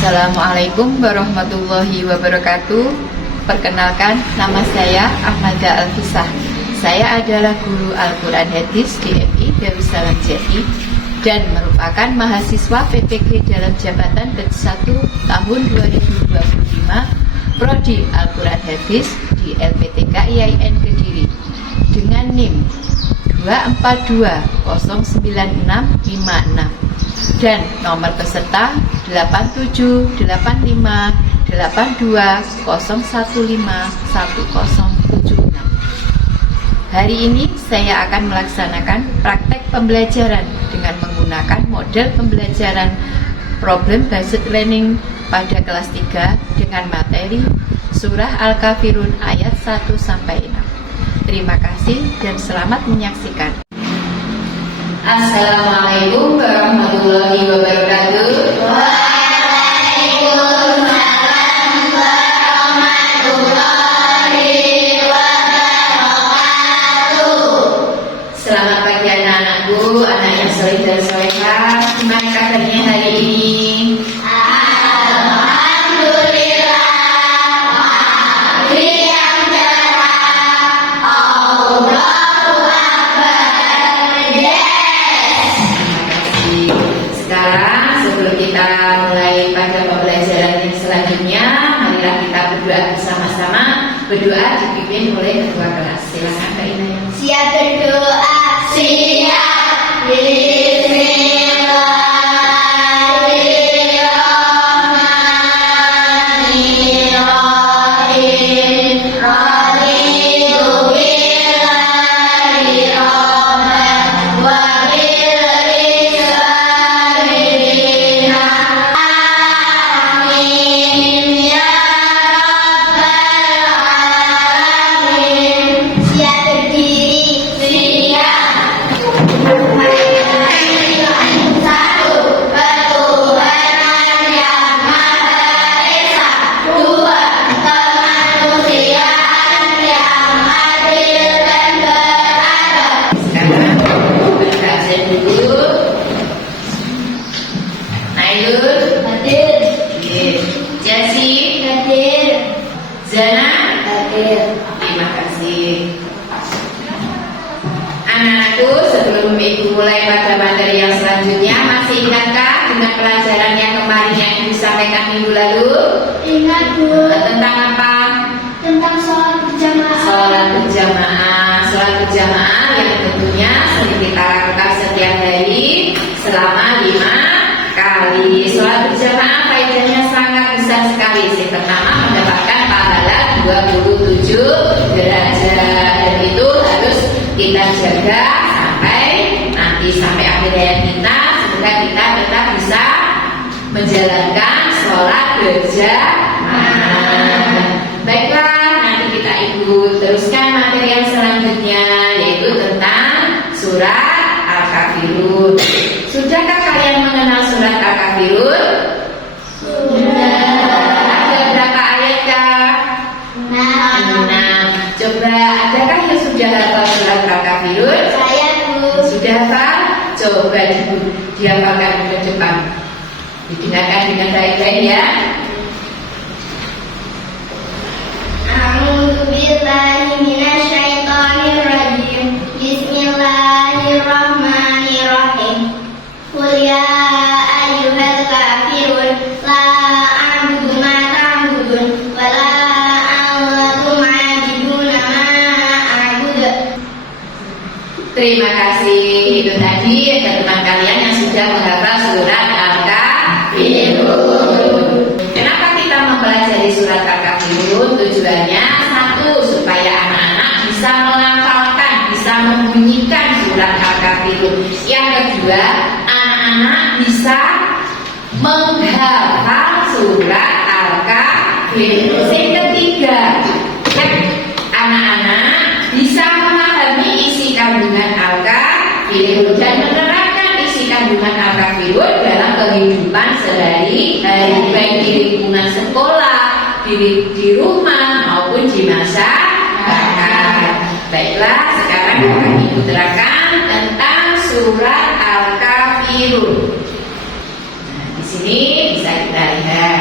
Assalamualaikum warahmatullahi wabarakatuh. Perkenalkan, nama saya Ahmada Alfisah. Saya adalah guru Al-Quran Hadis di MI Darussalam Jati dan merupakan mahasiswa PPG dalam jabatan BED 1 tahun 2025 Prodi Al-Quran Hadis di LPTK IAIN Kediri dengan NIM 2420956 dan nomor peserta 878582015176. Hari ini saya akan melaksanakan praktek pembelajaran dengan menggunakan model pembelajaran problem based learning pada kelas 3 dengan materi Surah Al-Kafirun ayat 1-6. Terima kasih dan selamat menyaksikan. Assalamualaikum warahmatullahi wabarakatuh. Waalaikumsalam warahmatullahi wabarakatuh. Selamat pagi anak-anakku, anak yang soleh dan solehah. Gimana kabarnya hari ini? Alhamdulillah, hari yang cerah. Allahu Akbar. Sekarang sebelum kita mulai pada pembelajaran yang selanjutnya, marilah kita berdoa bersama-sama. Berdoa dipimpin oleh ketua kelas. Silakan Kak Inaya. Siap berdoa. Siap. Bismillahirrahmanirrahim. Raditu billahi rabban wa bil islami dinan. Amin ya rabbal alamin. Siap berdiri. Siap. Satu, ketuhanan yang Maha Esa. Dua, kemanusiaan yang adil dan beradab. Sekarang kita absen dulu. Nailul Hadir. Jasi Hadir. Zana. Hadir. Terima kasih. Anak-anakku, sebelum Ibu mulai pada materi yang selanjutnya, masih ingatkah dengan pelajaran yang kemarin yang Ibu sampaikan minggu lalu? Ingat Bu, Tentang apa? tentang sholat berjamaah. Sholat berjamaah. Sholat berjamaah yang tentunya sering kita lakukan setiap hari selama 5 kali. Sholat berjamaah faedahnya sangat besar sekali. Yang pertama, mendapatkan pahala 27 derajat, dan itu harus kita jaga sampai akhir hayat kita. Semoga kita tetap bisa menjalankan sholat berjamaah. Baiklah, nanti kita ikut teruskan materi yang selanjutnya, yaitu tentang surat Al-Kafirun. Sudahkah kalian mengenal surat Al-Kafirun? Ada berapa ayatkah? 6. Coba, adakah yang sudah hafal surat Al-Kafirun? Saya Bu. Sudah hafal? Coba dihafalkan ke depan. Didengarkan dengan baik-baik ya. A'udzu billahi minasyaitonir rajim. Bismillahirrahmanirrahim. Qul ya ayyuhal kafirun la a'budu ma ta'budun wa la antum 'abiduna ma a'budu. Terima kasih. Itu tadi teman kalian yang sudah menghafal surat Al-Kafirun. Kenapa kita mempelajari surat Al-Kafirun? Tujuannya satu, supaya anak-anak bisa menghafalkan, bisa membunyikan surat Al-Kafirun. Yang kedua, anak-anak bisa menghafal surat Al-Kafirun. Yang ketiga, anak-anak bisa memahami isi kandungan Al-Kafirun dan menerapkan isi kandungan Al-Kafirun dalam kehidupan sehari-hari, baik di lingkungan sekolah, di rumah maupun di masyarakat. Baiklah, sekarang akan Ibu terangkan tentang surat Al-Kafirun. Nah, di sini bisa kita lihat.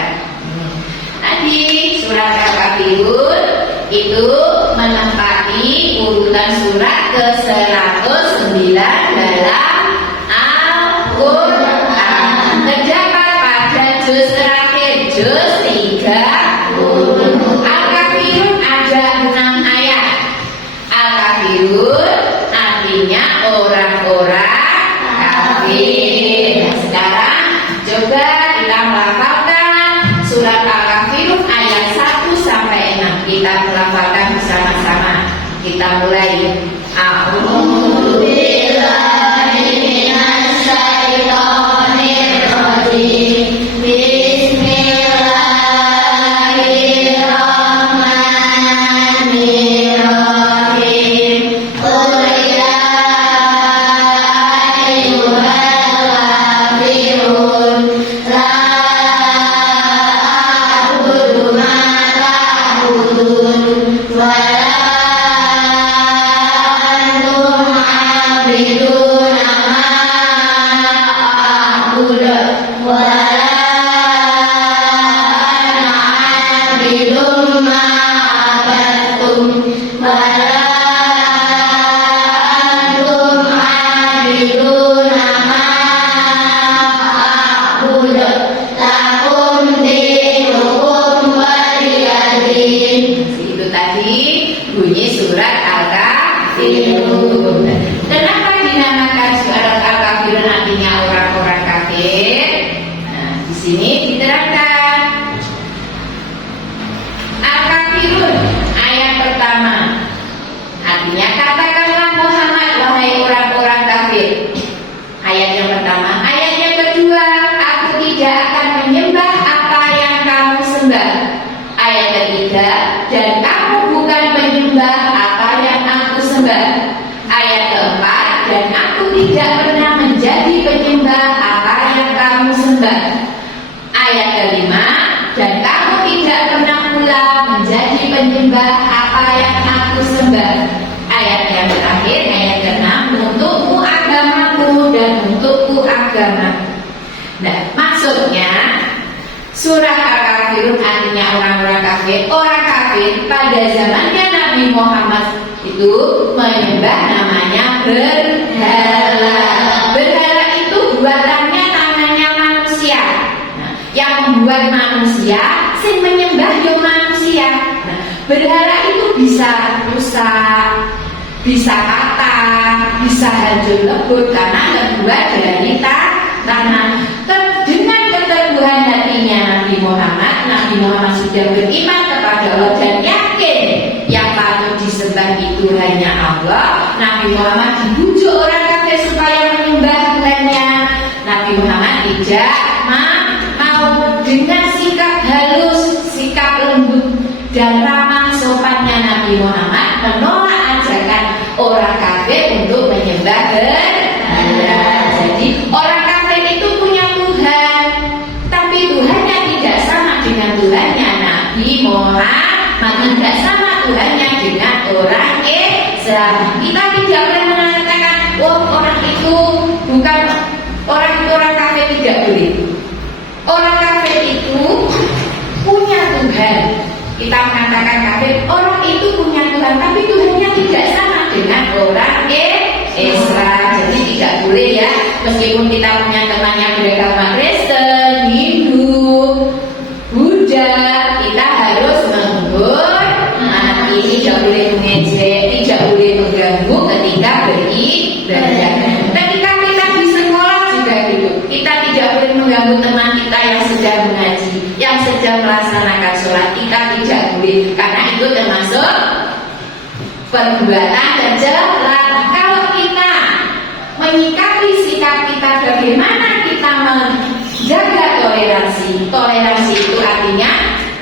surat Al-Kafirun itu menempati urutan surat ke-109 dalam Al-Quran. Terdapat pada juz terakhir, juz 30. Al-Kafirun ada 6 ayat. Al-Kafirun artinya orang-orang kafir. Nah, sekarang coba kita melafalkan surat Al-Kafirun ayat 1 sampai 6. Kita melafalkan bersama-sama. Kita mulai. Itu tadi bunyi surat Al-Kafirun. Kenapa dinamakan surat Al-Kafirun artinya orang-orang kafir? Nah, di sini diterangkan. Al-Kafirun ayat pertama artinya katakanlah Muhammad wahai orang-orang kafir. Ayat yang pertama. Ayat yang kedua, aku tidak akan menyembah apa yang kamu sembah. Ayat ketiga, dan kamu bukan menyembah apa yang aku sembah. Ayat keempat, dan aku tidak pernah menjadi penyembah apa yang kamu sembah. Ayat kelima, dan kamu tidak pernah pula menjadi penyembah apa yang aku sembah. Ayat yang terakhir, ayat ke-6, untukmu agamaku dan untukku agama. Nah, maksudnya surat Al-Kafirun artinya orang-orang kafir. Orang kafir pada zamannya Nabi Muhammad itu menyembah namanya berhala. Berhala itu buatannya tangannya manusia. Nah, yang membuat manusia sing menyembah yo manusia. Nah, berhala itu bisa rusak, bisa patah, bisa hancur lebur karena terbuat dari tanah. Dengan keteguhan hatinya Nabi Muhammad sudah beriman kepada Allah dan yakin yang patut disembah itu hanya Allah. Nabi Muhammad dibujuk orang kafir supaya menyembah Tuhannya. Nabi Muhammad tidak mau. Dengan sikap halus, sikap lembut dan ramah sopannya Nabi Muhammad menolak ajakan orang kafir untuk menyembah berhala. Jadi orang kafir itu punya Tuhan, tapi Tuhannya tidak sama dengan Tuhannya Nabi Muhammad, tidak sama Tuhannya dengan orang Islam. Kita tidak boleh mengatakan, oh orang itu bukan orang kafir, tidak boleh. Orang kafir itu punya Tuhan. Kita mengatakan kafir, orang itu punya Tuhan, tapi Tuhannya tidak sama dengan orang Islam. Jadi tidak boleh ya, meskipun kita punya teman yang beragama Kristen, Hindu, Buddha, kita harus menghormati, tidak boleh mengejek, tidak boleh mengganggu ketika beribadah. Ketika kita di sekolah juga gitu, kita tidak boleh mengganggu teman kita yang sedang mengaji, yang sedang melaksanakan sholat. Kita tidak boleh, karena itu termasuk perbuatan tercela. Kalau kita menyikapi sikap kita, bagaimana kita menjaga toleransi. Toleransi itu artinya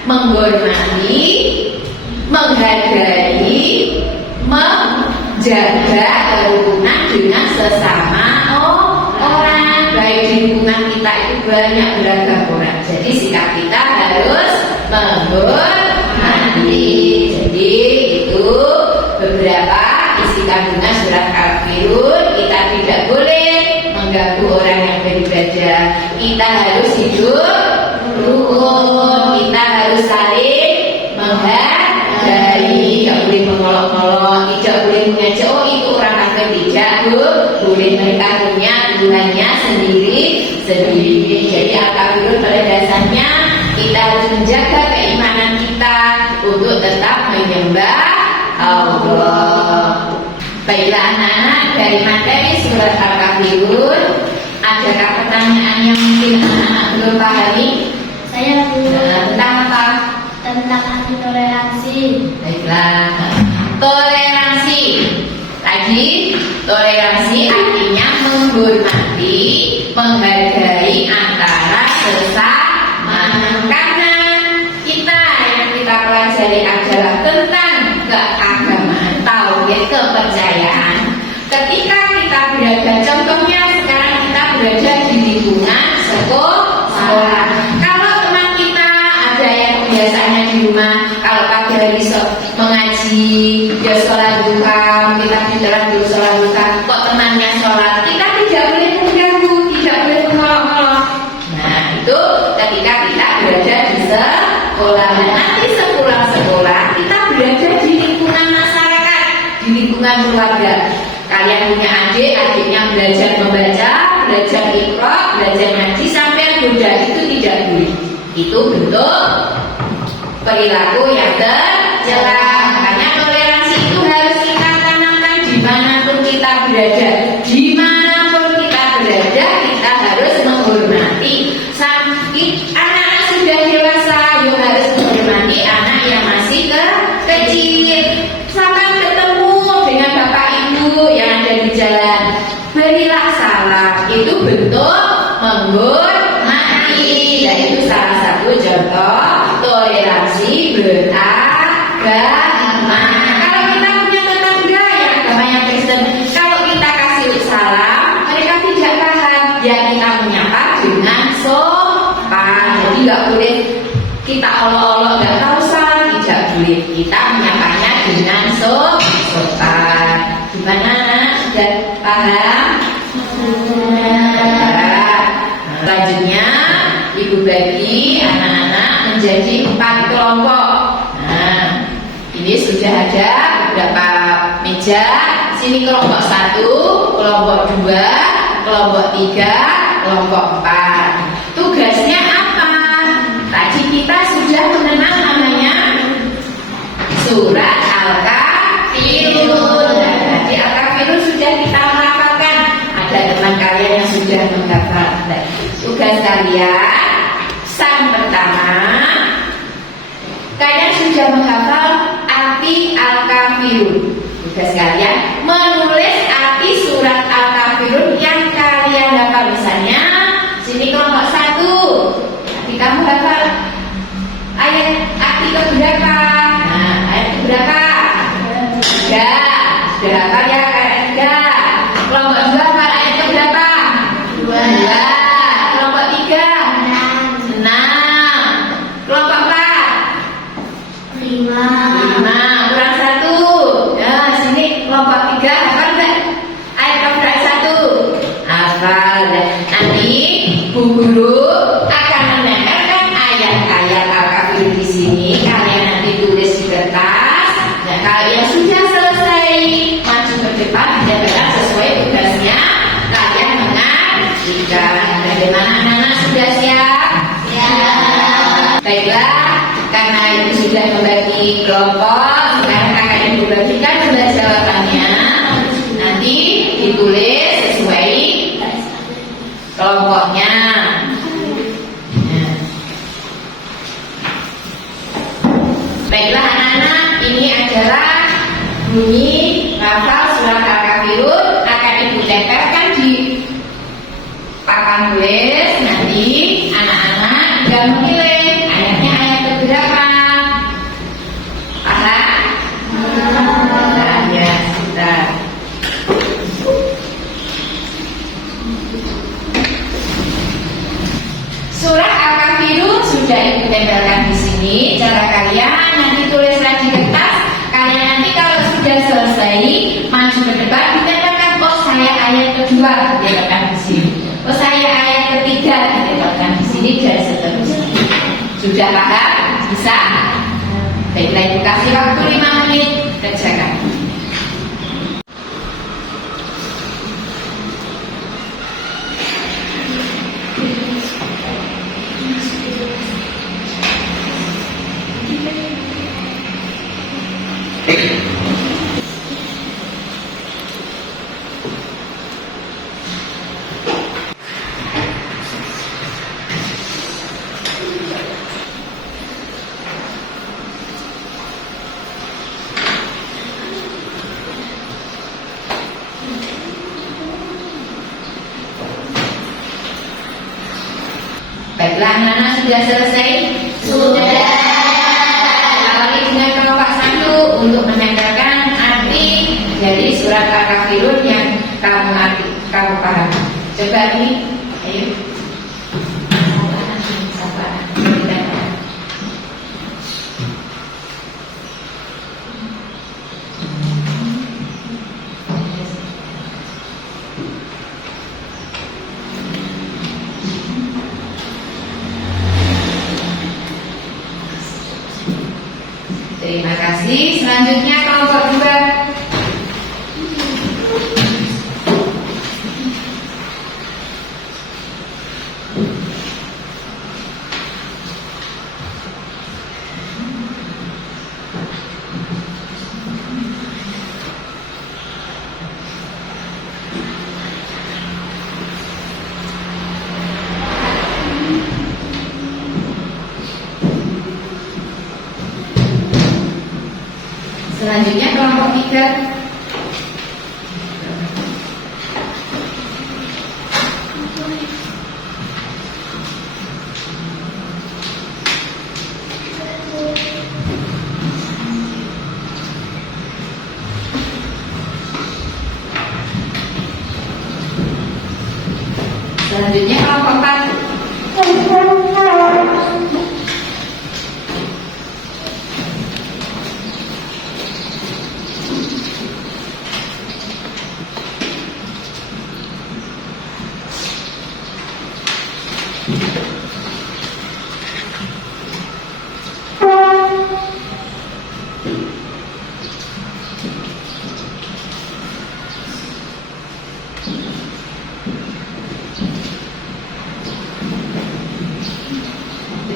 menghormati, menghargai, menjaga kerukunan dengan sesama orang. Baik di lingkungan kita itu banyak beragam orang. Jadi sikap kita harus menghormati. Jadi itu beberapa isi kandungan surat Al-Kafirun. Kita tidak boleh mengganggu orang yang beribadah. Kita harus hidup rukun. Kita harus saling menghargai, tidak boleh mengolok-olok, tidak boleh mengejek. Oh itu orang kafir, tidak boleh. Mereka punya Tuhannya sendiri. Jadi al-kafirun pada dasarnya kita harus menjaga keimanan kita untuk tetap menyembah Allah. Baiklah anak-anak, dari materi surat Al-Kafirun, adakah pertanyaan yang mungkin anak-anak belum pahami? Saya Tentang apa? tentang anti toleransi. Baiklah, toleransi. Tadi toleransi artinya menghormati, menghargai antara sesama. Karena kita yang kita pelajari adalah tentang keagamaan, tauhid, kepercayaan. Ketika kita berada, contohnya sekarang kita berada di lingkungan sekolah. Kalau teman kita ada yang kebiasaannya di rumah, kalau pagi hari mengaji, dia sholat duha, kita bicara dulu sholat duha, kok temannya sholat, kita tidak boleh mengganggu, tidak boleh mengolok-olok. Nah itu ketika kita berada di sekolah. Nah, nanti sepulang sekolah kita berada di lingkungan masyarakat, di lingkungan keluarga. Kalian punya adik, adiknya belajar membaca, belajar iqra, belajar ngaji, sampai goda, itu tidak boleh. Itu bentuk perilaku yang tercela. Makanya toleransi itu harus kita tanamkan dimanapun kita berada. Dimanapun kita berada, kita harus menghormati. Sampai anak sudah dewasa, yuk harus menghormati anak yang masih kecil. Sampai ketemu dengan bapak ibu yang ada di jalan, berilah salam. Itu bentuk menghormati. Dan itu salah satu contoh toleransi beragama. Kalau kita punya tetangga yang agamanya Kristen, kalau kita kasih salam, mereka tidak paham, ya kita menyapa dengan sopan. Jadi nggak boleh kita olok-olok, nggak tahu salam, tidak boleh. Kita menyapanya dengan sopan. Gimana anak? Sudah paham? Selanjutnya ibu bagi anak-anak menjadi 4 kelompok. Nah, ini sudah ada beberapa meja. Sini kelompok 1, kelompok 2, kelompok 3, kelompok 4. Tugasnya apa? Tadi kita sudah mengenal namanya surat Al-Kafirun. Nah, tadi Al-Kafirun sudah kita hafalkan. Ada teman kalian yang sudah menghafal. Nah, tugas kalian sang pertama, kalian sudah menghafal arti Al-Kafirun. Tugas kalian menulis arti surat Al-Kafirun yang kalian hafal. Misalnya sini kelompok 1, nanti kamu hafal ayat arti keberapa? Nah, ayat keberapa? 3. Sudah hafal ya ayat 3. Kelompok 2 hafal ayat keberapa? 2. Kelompok 3 6. Kelompok 4 5. Kurang 1. Ya, sini kelompok 3 hafal enggak? Ayat keberapa 1? Hafal. Nanti Bu Guru akan menempelkan ayat-ayat Al-Kafirun di sini. Kalian nanti tulis di kertas. Nah, kalian sudah selesai, maju ke depan, menjalankan sesuai tugasnya. Kalian mengartikan. Bagaimana anak-anak, sudah siap? Siap. Baiklah, karena ibu sudah membagi kelompok, sekarang kakak ibu bagikan sudah jawabannya. Nanti ditulis sesuai kelompoknya. Baiklah anak-anak, ini adalah bunyi hafal surat Al-Kafirun. Akan ibu tempelkan di papan tulis. Nanti anak-anak tinggal memilih ayatnya ayat keberapa. Paham? Nah, ya, sebentar. Surat Al-Kafirun sudah ibu tempelkan di sini. Cara kalian nanti tulis lagi kertas. Kalian nanti kalau sudah selesai maju ke depan, ditempelkan. Oh saya ayat kedua, ditempelkan di sini. Oh saya ayat ketiga, ditempelkan di sini, dan seterusnya. Sudah paham? Bisa? Baiklah, Ibu kasih waktu 5 menit, kerjakan. Baiklah, anak-anak sudah selesai? Sudah. Awali dengan kelompok 1 untuk menandakan arti dari surat Al-Kafirun yang kamu pahami. Coba ini, ayo. Terima kasih. Selanjutnya kelompok 2. Selanjutnya kelompok 3. Selanjutnya kelompok 4.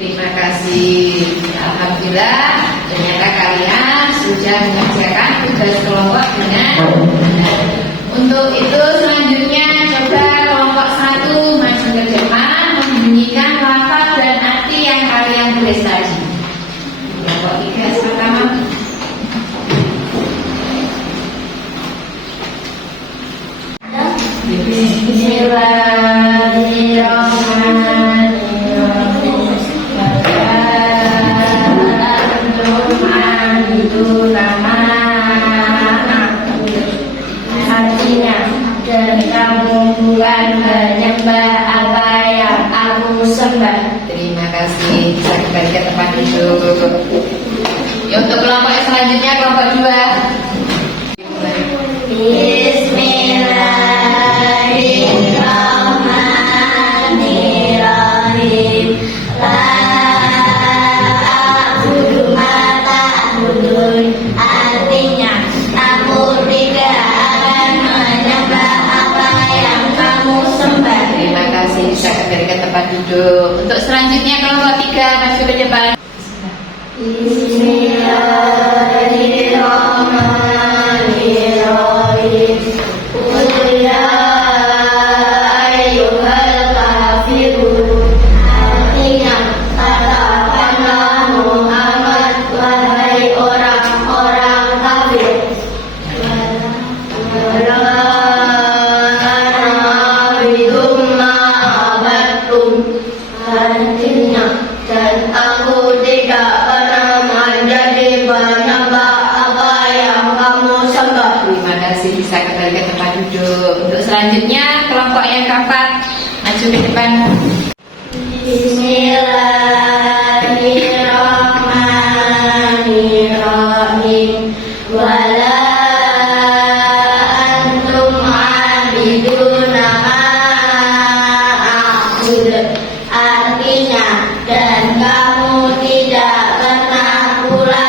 Terima kasih. Alhamdulillah, ternyata kalian sudah mengerjakan tugas kelompok dengan benar. Untuk itu selanjutnya coba kelompok 1 maju ke depan membunyikan lafaz dan arti yang kalian tulis tadi. Kelompok 3 pertama. Artinya, dan kamu bukan menyembah apa yang aku sembah. Terima kasih. Bisa kembali ke tempat duduk. Ya, untuk kelompok yang selanjutnya kelompok 2. Bismillahirrahmanirrahim. La a'budu ma ta'budun. Artinya, aku tidak akan menyembah apa yang kamu sembah. Terima kasih. Bisa kembali ke tempat duduk. Untuk selanjutnya kelompok 3 maju ke depan. Bismillahirrahmanirrahim. Qul ya ayyuhal kafirun. Artinya, katakanlah Muhammad, wahai orang-orang kafir. Wala a'budu ma abattum. Artinya, dan aku tidak pernah menjadi penyembah apa yang kamu sembah. Terima kasih. Bisa kembali ke tempat duduk. Untuk selanjutnya kelompok yang keempat maju ke depan. Bismillahirrahmanirrahim. Wala antum abiduna ma a'bud. Artinya, dan kamu tidak pernah pula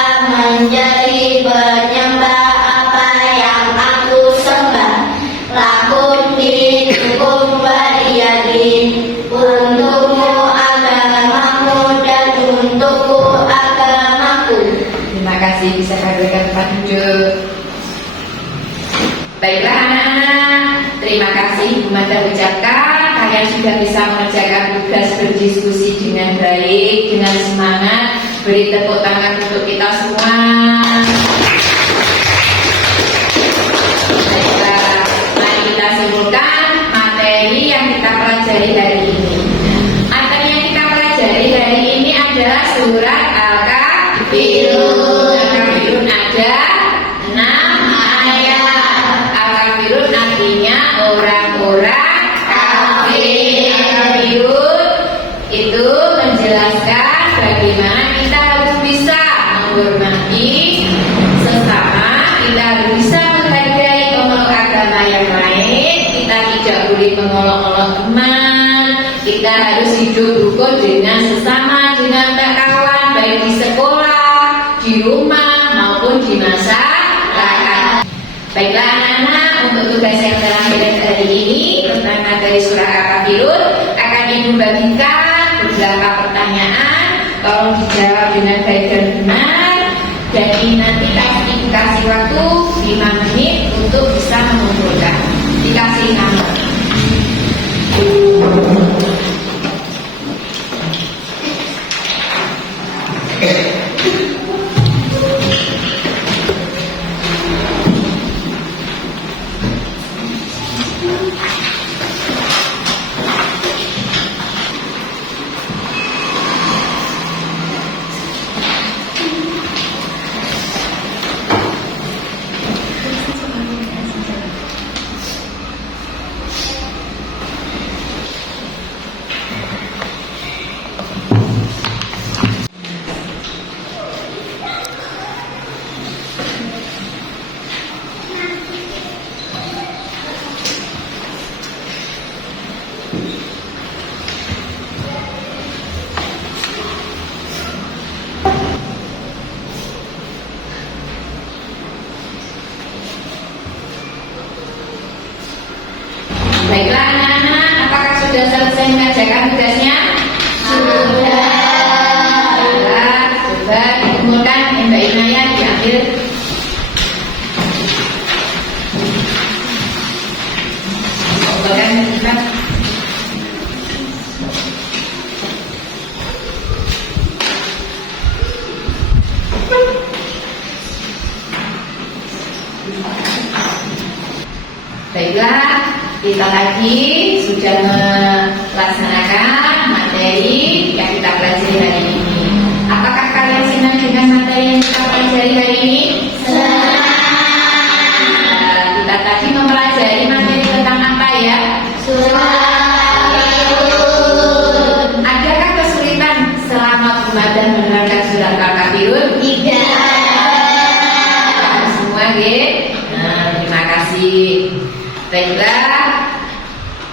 Baiklah anak-anak, terima kasih Ibu Mada ucapkan. Kalian sudah bisa mengerjakan tugas berdiskusi dengan baik, dengan semangat. Beri tepuk tangan untuk kita semua. Baiklah, mari kita simpulkan materi yang kita pelajari hari ini. Materi yang kita pelajari hari ini adalah surat Al-Kafirun. Al-Kafirun ada 6 ayat. Al-Kafirun artinya orang-orang kafir. Al-Kafirun itu menjelaskan bagaimana kita harus bisa menghormati sesama, kita harus bisa menghargai pemeluk agama yang lain, kita tidak boleh mengolok-olok teman, kita harus hidup rukun dengan sesama, dengan kawan, baik di sekolah, di rumah maupun di masyarakat. Baiklah anak-anak, untuk tugas yang terakhir hari ini tentang materi surah Al-Kafirun akan Ibu bagikan beberapa pertanyaan. Tolong dijawab dengan baik dan benar. Jadi nanti dikasih waktu 5 menit untuk bisa mengumpulkan. Dikasih nama. Baiklah anak-anak, apakah sudah selesai mengerjakan tugasnya? Sudah. Coba dikumpulkan Mbak Inaya, diambil. Kumpulkan kita. Baiklah, kita lagi sudah melaksanakan materi yang kita pelajari hari ini. Apakah kalian senang dengan materi yang kita pelajari hari ini? Senang. Kita tadi mempelajari materi tentang apa ya? Surat. Adakah kesulitan selama Ramadan menerangkan surat Al-Kafirun? Tidak. Semua gitu. Terima kasih. Baiklah,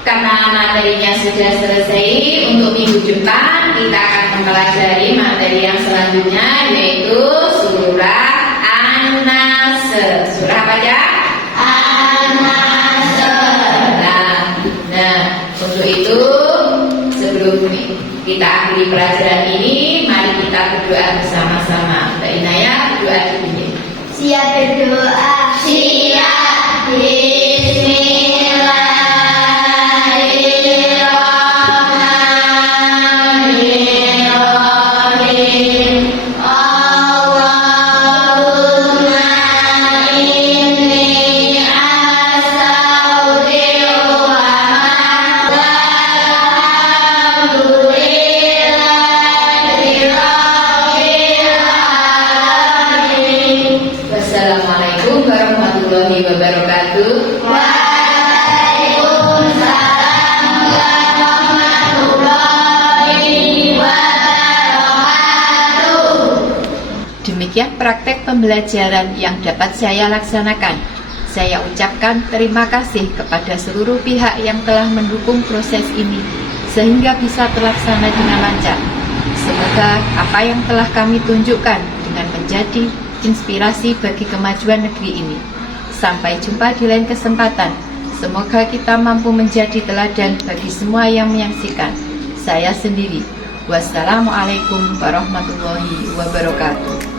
karena materinya sudah selesai, untuk minggu depan kita akan mempelajari materi yang selanjutnya, yaitu surah An-Nasr. Surah apa ya? An-Nasr. Nah, untuk itu sebelum kita akhiri pelajaran ini, mari kita berdoa bersama-sama. Mbak Inaya, berdoa dulu. Siap berdoa. Siap. Wassalamualaikum warahmatullahi wabarakatuh. Waalaikumsalam warahmatullahi wabarakatuh. Demikian praktek pembelajaran yang dapat saya laksanakan. Saya ucapkan terima kasih kepada seluruh pihak yang telah mendukung proses ini sehingga bisa terlaksana dengan lancar. Semoga apa yang telah kami tunjukkan dengan menjadi inspirasi bagi kemajuan negeri ini. Sampai jumpa di lain kesempatan. Semoga kita mampu menjadi teladan bagi semua yang menyaksikan. Saya sendiri. Wassalamualaikum warahmatullahi wabarakatuh.